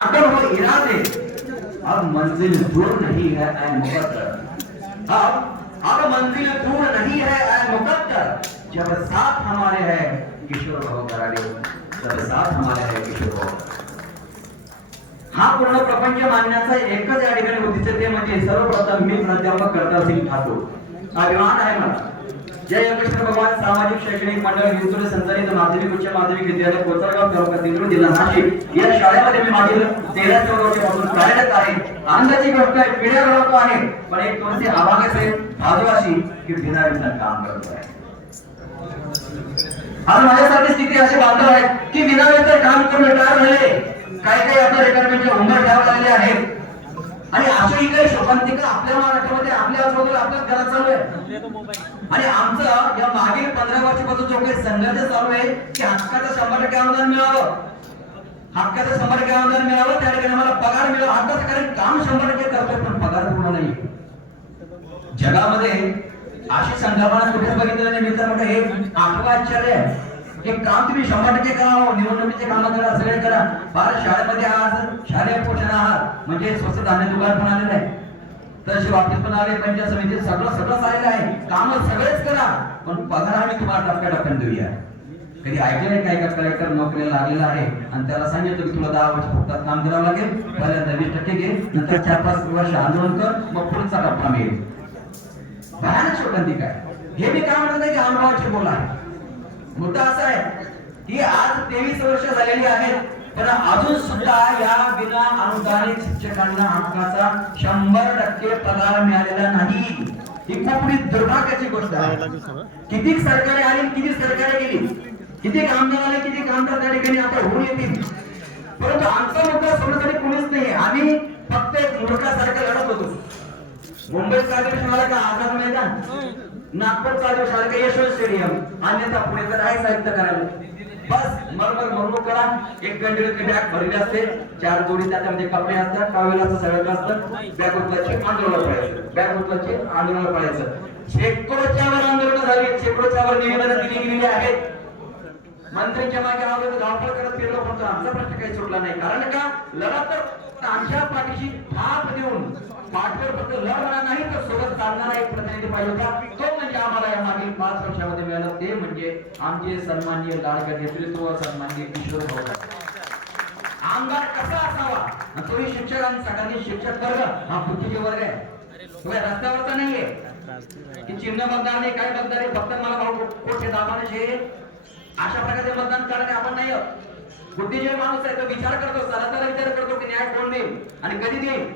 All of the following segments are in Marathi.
अगर वो इरादे अब मंजिल दूर नहीं है, ऐ मुकद्दर। अब अब मंजिल दूर नहीं है, ऐ मुकद्दर, जब साथ हमारे है, किशोर भाऊ कराडे जब साथ हमारे है, किशोर भाऊ हा पूर्ण प्रपंच मानण्याचा एकच या ठिकाणी उद्दिष्ट ते म्हणजे सर्वप्रथम मी प्राध्यापक करता सिंग ठाकूर। अभिमान आहे मला। जय कृष्ण भगवान सामाजिक शैक्षणिक मंडळ विंचुर संचालित माध्यमिक उच्च माध्यमिक विद्यालय कोचरगाव तालुका दिंडोरी जिल्हा नाशिक. या शाळेमध्ये मी मागील तेरा चौदा वर्षापासून कार्यरत आहे. आनंदाची गोष्ट आहे पिढ्या घडवतो आहे. पण एक थोडीशी आभागच असेल आदिवासी की बिना विना काम करतो आहे. आज माझ्यासारखी स्थिती अशी बांधव आहे की विनावेळेचं काम करून रिटायर झाले. काही काही आपल्या रिटायरमेंटचे उमर ठेवा लागले आहेत. आणि अशी काही शोभांतिका आपल्या महाराष्ट्रामध्ये आपल्या आजूबाजूला आपल्याच घरात चालू आहे. आणि आमचं या मागील पंधरा वर्षापासून जो काही संघर्ष चालू आहे की हक्काचं शंभर टक्के अनुदान मिळावं. हक्काचं शंभर टक्के अनुदान मिळावं त्या ठिकाणी मला पगार मिळावा. हक्काचं कारण काम शंभर टक्के करतोय पण पगार पूर्ण नाही जगामध्ये अशी संकल्पना कुठे बघितलं नाही. मी तर हे आठवा आश्चर्य आहे. हे काम तुम्ही शंभर टक्के करा हो. निवडणुकीचे काम करा सगळे करा. फार शाळेमध्ये आज शालेय पोषण आहार म्हणजे स्वस्त धान्य दुकान पण आलेलं आहे. तशी ऑफिस पण आले पंचायत समिती सगळं सगळं आलेलं आहे. काम सगळेच करा. पण पगार आम्ही तुम्हाला टप्प्या टप्प्याने देऊया. कधी ऐकलं नाही काय का कलेक्टर नोकरीला लागलेला आहे आणि त्याला सांगितलं की तुला दहा वर्ष फक्त काम करावं लागेल. पहिल्यांदा वीस टक्के घे नंतर चार पाच वर्ष आंदोलन कर मग पुढचा टप्पा मिळेल. भयानक शोकांतिक काय? हे मी काय म्हणत नाही की अनुभवाची बोला मुद्दा असा आहे की आज तेवीस वर्ष झालेली आहेत पण अजून सुद्धा या बिना अनुदानित शिक्षकांना हक्काचा शंभर टक्के पगार मिळालेला नाही. ही खूप मोठी दुर्भाग्याची गोष्ट आहे. किती सरकारे आली किती सरकारे गेली. किती कामगार आले किती कामगार त्या ठिकाणी आता होऊन येतील. परंतु आमचा मुद्दा सोडण्यासाठी कोणीच नाही आम्ही फक्त एक मूर्खासारखं लढत होतो. मुंबईत कार्यक्रम झाला का आझाद मैदान? नागपूर चालू झाला का यशवंत स्टेडियम अन्यथा पुणे तर आहे साहित्य करायला बस मरमर मरमर करा. एक कंटिन्यू बॅग भरली असते. चार जोडी त्याच्यामध्ये कपडे असतात. कावेला असं सगळं असतं. बॅग उचलायची आंदोलन पडायचं बॅग उचलायची आंदोलन पडायचं शेकडोच्या वर आंदोलन झाली. शेकडोच्या वर निवेदन दिली गेलेली आहेत. मंत्र्यांच्या मागे आलो धावपळ करत फिरलो पण आमचा प्रश्न काही सुटला नाही. कारण का? लढा तर आमच्या पाठीशी थाप देऊन पाठवर फक्त लढणार नाही तर सोबत चालणारा एक प्रतिनिधी पाहिजे होता. तो म्हणजे आम्हाला या मागील पाच वर्षामध्ये मिळालं. ते म्हणजे आमचे सन्माननीय लाडके नेतृत्व सन्माननीय किशोर भाऊ. आमदार कसा असावा? आणि तोही शिक्षकांना सगळ्यांनी शिक्षक वर्ग. हा बुद्धीचे वर्ग आहे. तो रस्त्यावरचा नाहीये? की चिन्ह मतदार नाही काय मतदार आहे फक्त मला भाऊ कोठे दाबाने अशा प्रकारचे मतदान करणे आपण नाही आहोत. बुद्धिजीवी माणूस आहे तो विचार करतो सरासरा विचार करतो की न्याय कोण देईल आणि कधी देईल?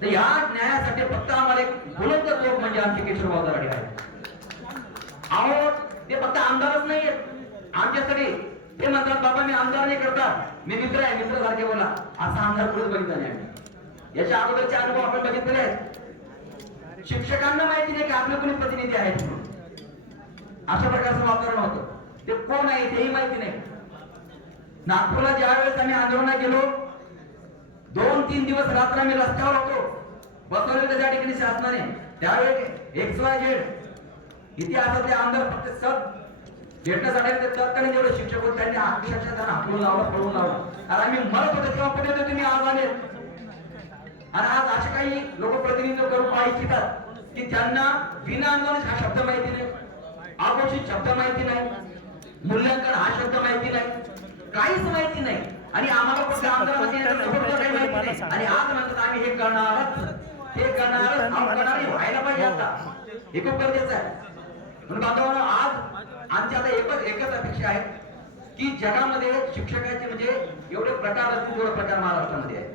तर या न्यायासाठी फक्त आम्हाला एक बुलंद लोक म्हणजे आमचे किशोर दराडे आहे अहो ते फक्त आमदारच नाहीयेत. आमच्यासाठी ते म्हणतात बाबा मी आमदार नाही करतात मी मित्र आहे मित्र सारखे बोला. असा आमदार पुढे बघितला नाही याच्या अगोदरचे अनुभव आपण बघितलेले आहेत. शिक्षकांना माहिती नाही की आपले कोणी प्रतिनिधी आहेत म्हणून. अशा प्रकारचं वातावरण होतं. ते कोण आहे तेही माहिती नाही. नागपूरला ज्या वेळेस आम्ही आंदोलनात गेलो दोन तीन दिवस रात्र आम्ही रस्त्यावर होतो. बसवले त्या ठिकाणी शासनाने. त्यावेळी एक्स वाय झेड इतिहासातले आमदार फक्त सब भेटण्यासाठी ते तत्कालीन जेवढे शिक्षक होते त्यांनी अक्षरशः त्यांना हाकलून लावलं पळून लावलं. कारण आम्ही मरत होतो तेव्हा कुठे होते तुम्ही आज आले? आणि आज असे काही लोक प्रतिनिधित्व करून पाहा इच्छितात की ज्यांना विना आंदोलन हा शब्द माहिती नाही. आघोषित शब्द माहिती नाही. मूल्यांकन हा शब्द माहिती नाही. काहीच माहिती नाही. आणि आम्हाला कुठल्या आंदोलनाची माहिती नाही. आणि आज म्हणतात आम्ही हे करणारच. हे करणारच. आपण करणार व्हायला पाहिजे आता. हे खूप गरजेचं आहे. म्हणून आज आमची आता एकच एकच अपेक्षा आहे की जगामध्ये शिक्षकाचे म्हणजे एवढे प्रकार असतील तेवढे प्रकार महाराष्ट्रामध्ये आहे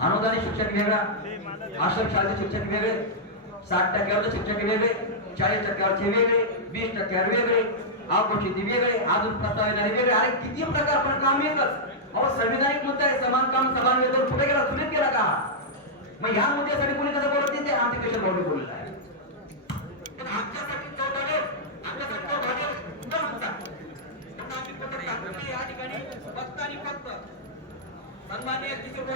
अनुदानित शिक्षक वेगळा आश्रम शाळेचे शिक्षक वेगळे साठ टक्क्यावरचे शिक्षक वेगळे चाळीस टक्क्यावरचे वेगळे वीस टक्क्यावर वेगळे अघोषित वेगळे अजून प्रस्तावना वेगळे. अरे किती प्रकार पण काम येतच अहो संविधानिक मुद्दा आहे समान काम समान वेतन कुठे गेला चुलीत गेला का? मग ह्या मुद्द्यासाठी कोणी कसं बोलत नाही? ते आमचे किशोर भाऊ बोलत आहे. या ठिकाणी फक्त आणि फक्त सन्माननीय किशोर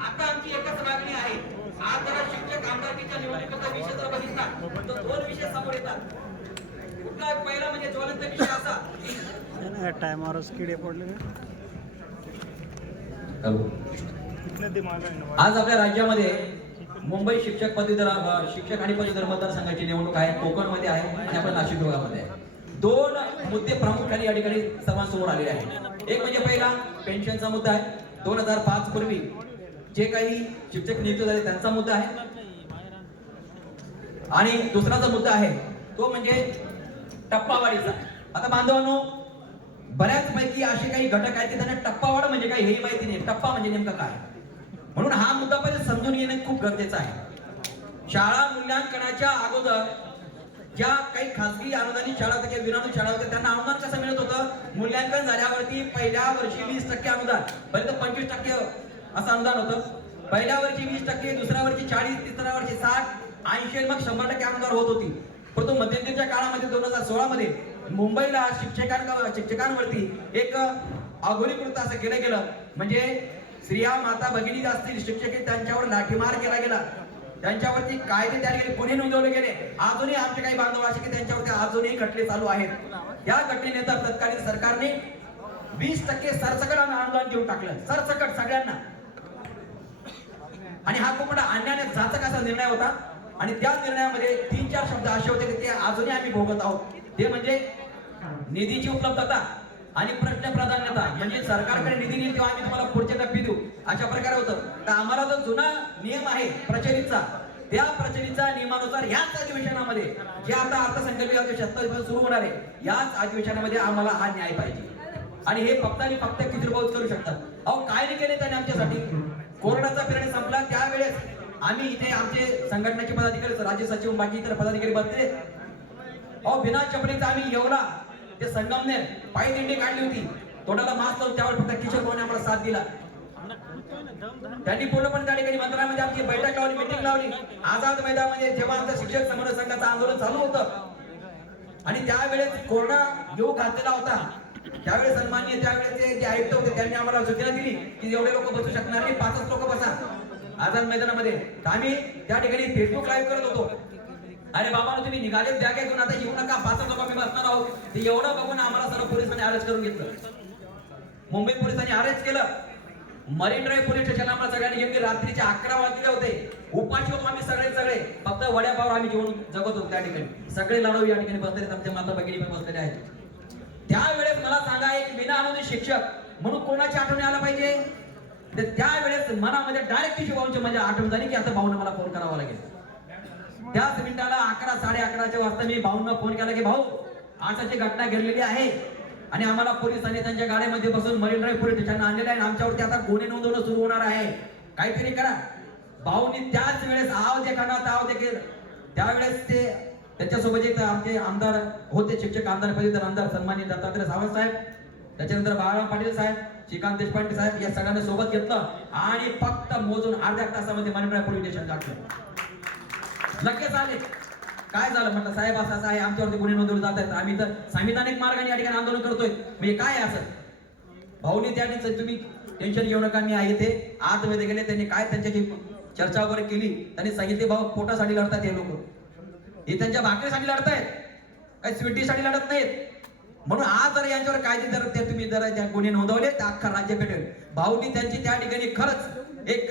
आता आमची एकच मागणी आहे. आज जरा शिक्षक आमदारकीच्या निवडणुकीचा विषय जर बघितला तर दोन विषय समोर येतात. मुद्दा पहिला म्हणजे ज्वलंत विषय असा? टायमावरच किडे पडले आज आपल्या राज्यामध्ये मुंबई शिक्षक पदवीधर शिक्षक आणि पदवीधर मतदारसंघाची निवडणूक आहे कोकणमध्ये आहे आणि आपल्या नाशिक विभागामध्ये आहे. दोन मुद्दे प्रामुख्याने या ठिकाणी सर्वांसमोर आलेले आहेत. एक म्हणजे पहिला पेन्शनचा मुद्दा आहे. दोन हजार पाच पूर्वी जे काही शिक्षक नियुक्त झाले त्यांचा मुद्दा आहे. आणि दुसरा जो मुद्दा आहे तो म्हणजे टप्पावाढीचा आता बांधवांनो बऱ्याच पैकी असे काही घटक आहेत की त्यांना टप्पावाढ म्हणजे काय हे माहिती नाही. टप्पा म्हणजे नेमका काय? म्हणून हा मुद्दा पहिले समजून घेणे खूप गरजेचं आहे. शाळा मूल्यांकनाच्या अगोदर ज्या काही खासगी अनुदानित शाळा होत्या किंवा विनामूल्य शाळा होत्या त्यांना अनुदान कसं मिळत होतं? मूल्यांकन झाल्यावरती पहिल्या वर्षी वीस टक्के अनुदान पर्यंत पंचवीस टक्के असं अनुदान होतं. पहिल्या वर्षी वीस टक्के दुसऱ्या वर्षी चाळीस तिसऱ्या वर्षी साठ ऐंशी मग शंभर टक्के अनुदान होत होती. परंतु मध्यंतरीच्या काळामध्ये दोन हजार सोळा मध्ये मुंबईला शिक्षकां शिक्षकांवरती एक अघोरीकृत असं केलं गेलं. म्हणजे स्त्रिया माता भगिनी असतील शिक्षक त्यांच्यावर लाठीमार केला गेला. त्यांच्यावरती कायदे तयार केले गुन्हे नोंदवले गेले. अजूनही आमचे काही बांधव असे की त्यांच्यावरती अजूनही खटले चालू आहेत. या घटनेनंतर तत्कालीन सरकारने वीस टक्के सरसकट अनुदान देऊन टाकलं. सरसकट सगळ्यांना. आणि हा खूप मोठा अन्याय जाचक असा निर्णय होता. आणि त्या निर्णयामध्ये तीन चार शब्द असे होते की ते अजूनही आम्ही भोगत आहोत. ते म्हणजे निधीची उपलब्धता आणि प्रश्न प्राधान्यता म्हणजे सरकारकडे निधी नेईल तेव्हा आम्ही तुम्हाला पुढचे टप्पे देऊ. अशा प्रकारे होतं. तर आम्हाला जो जुना नियम आहे प्रचलितचा त्या प्रचलितच्या नियमानुसार याच अधिवेशनामध्ये जे आता अर्थसंकल्पीय अधिवेशन सुरू होणार आहे याच अधिवेशनामध्ये आम्हाला हा न्याय पाहिजे. आणि हे फक्त आणि फक्त कितीरभाऊच करू शकतात. अहो काय नाही केले त्याने आमच्यासाठी? कोरोनाचा पिरियड आम्ही इथे आमचे संघटनेचे पदाधिकारी राज्य सचिव बाकी इतर पदाधिकारी बसले अहो बिना चपलीचा आम्ही येवला. ते संगमनेर पायी दिंडी काढली होती. तोंडाला मास्क लावून त्यावर फक्त किशोर भाऊने आम्हाला साथ दिला. त्यांनी पूर्णपणे त्या ठिकाणी मंत्रालयामध्ये आमची बैठक लावली मिटिंग लावली. आझाद मैदानामध्ये जेव्हा आमचं शिक्षक समन्वय संघाचं आंदोलन चालू होतं आणि त्यावेळेस कोरोना येऊ घातलेला होता. त्यावेळेस सन्मान्य त्यावेळेस जे आयुक्त होते त्यांनी आम्हाला सूचना दिली की एवढे लोक बसू शकणार नाही पाचच लोक बसा. आझाद मैदानामध्ये. आम्ही त्या ठिकाणी फेसबुक लाईव्ह करत होतो. अरे बाबा तुम्ही निघाले द्या घेऊन आता येऊ नका. पाच लोक आम्ही बसणार आहोत. ते एवढं बघून आम्हाला सर्व पोलिसांनी अरेस्ट करून घेतलं. मुंबई पोलिसांनी अरेस्ट केलं. मरीन ड्राईव्ह पोलीस स्टेशन आम्हाला सगळ्यांनी घेऊन रात्रीचे अकरा वाजले होते. उपाशी होतो आम्ही सगळे सगळे. फक्त वड्यापावर आम्ही जेवण जगत होतो त्या ठिकाणी. सगळे लढव या ठिकाणी बसलेले आमच्या माता भगिनी पण बसलेले आहेत. त्यावेळेस मला सांगा एक विना अनुदानित शिक्षक म्हणून कोणाची आठवणी आला पाहिजे? ते त्यावेळेस मनामध्ये डायरेक्ट किशोर भाऊंची माझ्या आठवण झाली की आता भाऊनं मला फोन करावा लागेल. त्याच मिनिटाला अकरा साडे अकराच्या वाजता मी भाऊंना फोन केला की भाऊ आताची घटना घडलेली आहे आणि आम्हाला पोलिसांनी त्यांच्या गाड्यामध्ये बसून मरीन ड्राईव्ह पोलीस स्टेशन आणलेलं आहे आणि आमच्यावरती आता गुन्हे नोंदवणं सुरू होणार आहे. काहीतरी करा. भाऊनी त्याच वेळेस आव जे करणार आव जे त्यावेळेस ते त्याच्यासोबत एक आमचे आमदार होते शिक्षक आमदार पदवीधर आमदार सन्मानित दत्तात्रय सावंत साहेब त्याच्यानंतर बाळाराम पाटील साहेब श्रीकांत देशपांडे साहेब या सगळ्यांना सोबत घेतलं आणि फक्त मोजून अर्ध्या तासामध्ये मरीन पोलीस स्टेशन टाकलं लगेच आले. काय झालं म्हटलं? साहेब असं असं आहे. आमच्यावरती गुन्हे नोंदवले जात आहेत. आम्ही तर संविधानिक मार्गाने या ठिकाणी आंदोलन करतोय. म्हणजे काय असं? भाऊनी त्या ठिकाणी तुम्ही टेन्शन घेऊ नका. मी आहे ते आतमध्ये गेले. त्यांनी काय त्यांच्याशी चर्चा वगैरे केली? त्यांनी सांगितले भाऊ पोटासाठी लढतात हे लोक. हे त्यांच्या भाकरीसाठी लढतायत. काही स्वीटीसाठी लढत नाहीत. म्हणून आज जर यांच्यावर कायदे जर ते तुम्ही जर त्या गुन्हे नोंदवले तर अख्खा राज्य पेटेल. भाऊनी त्यांची त्या ठिकाणी खरंच एक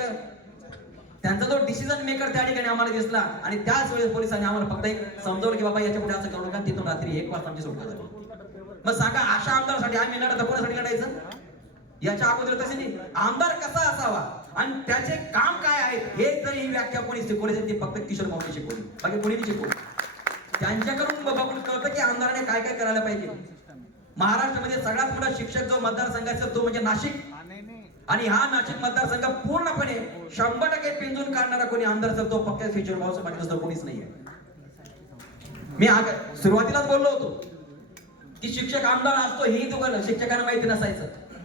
त्यांचा जो डिसिजन मेकर त्या ठिकाणी आम्हाला दिसला आणि त्याच वेळेस पोलिसांनी आम्हाला फक्त एक समजवलं की बाबा याच्यापुढे असं करू नका तिथून रात्री एक वाजता आमची सुटका झाली. मग सांगा अशा आमदारासाठी आम्ही लढत कोणासाठी लढायचं? याच्या अगोदर तसे नाही. आमदार कसा असावा? आणि त्याचे काम काय आहे? हे जर ही व्याख्या कोणी शिकवली ती फक्त किशोर भाऊने शिकवली. बाकी कोणी शिकवली. त्यांच्याकडून बघून कळतं की आमदाराने काय काय करायला पाहिजे. महाराष्ट्रामध्ये सगळ्यात मोठा शिक्षक जो मतदारसंघ असेल तो म्हणजे नाशिक. आणि हा नाशिक मतदारसंघ पूर्णपणे शंभर टक्के पिंजून काढणारा कोणी आमदार असेल तो फक्त फ्युचर भाऊ बाकी दुसरं कोणीच नाहीये. मी आग- सुरुवातीलाच बोललो होतो की शिक्षक आमदार असतो ही दुकान शिक्षकांना माहिती नसायचं.